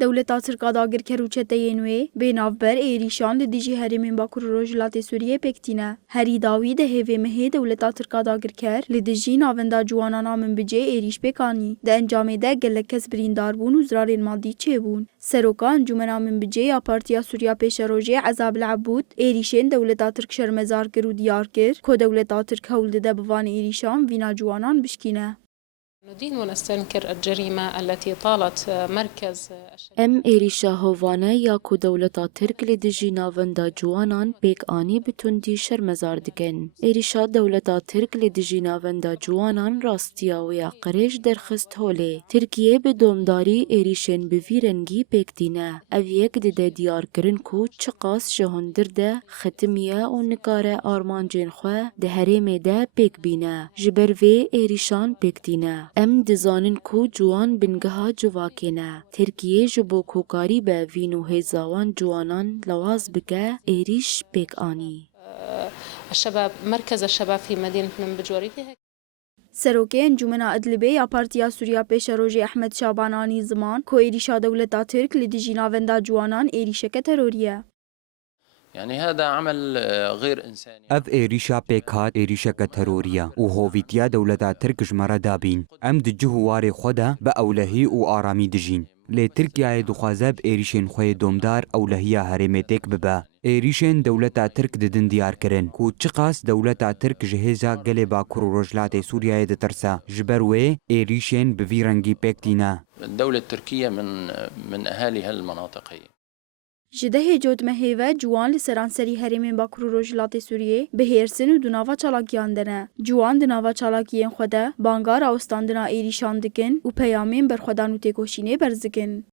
دولتا ترکا داگر کروچتین وی بینافبر ایریشان لدیجی هرمین باکور روجلات سوریه پکتینه. هری داوی ده هیوی مهی دولتا ترکا داگر کر لدیجی ناوندا جوانانا من بجه ایریش بکانی. ده انجامه ده گلک کس بریندار بون و زرارین مادی چه بون. سروکا انجمنا من بجه یا پارتیا سوریا پیش روژه عذاب العبود ایریشین دولتا ترک شرمزار کرو دیار کر که دولتا ترک هولده ده بوان ایریشان وینا جوانان بشکینه. ندين ونستنكر الجريمة التي طالت مركز ام ایریشا هوانه یا کو دولتا ترک لدیجی ناوندا جوانان پیک آنی بتوندی شرمزار دکن. ایریشا دولتا ترک لدیجی ناوندا جوانان راستیا و یا قریش درخست هوله. ترکیه به دومداری ایریشن بویرنگی پیک دینه. او یک ده دیار کرن کو چقاس جهندر ده ختمیه و نکاره آرمان جن خواه ده هرمه ده پیک بینه. جبر وی ایریشان پیک دینه. ام دزانن کو جوان بنگها جواکینه. ترکیه جبو کوکاری به وینو هزاوان جوانان لواز بکه ایریش پیک آنی. الشباب مركز الشباب في مدينة منبجوري فيها سروکه انجمنا ادلبه یا پارتیا سوریا پیش روژه احمد شابانانی زمان که ایریشا دولتا ترک لدیجی ناوندا جوانان ایریشک تروریه. يعني هذا عمل غير إنساني. اف ایریشا پیکات ایریشک تروریا و هویتیا دولتا ترک جمره دابین. ام دجه واری خودا با اولهی و آرامی دجین. لی ترکیه دخوازب ایریشن خوی دومدار اولهیا هرمتک ببا. ایریشن دولتا ترک ددن دیار کرن. کو چقاس دولتا ترک جهزا گل باکور و رجلات سوریه دترسا. جبروه ایریشن بویرنگی پیکتینا. الدولة التركية من أهالي هالمناطق هي. جده جود مهیوه جوان لسرانسری هرمین باکور روجلات سوریه به هرسن و دوناوا چالاکیان دنه. جوان دناوا چالاکیان خوده بانگار آستاندنا ایریشان دکن و پیامین بر خودانو تکوشینه برزکن.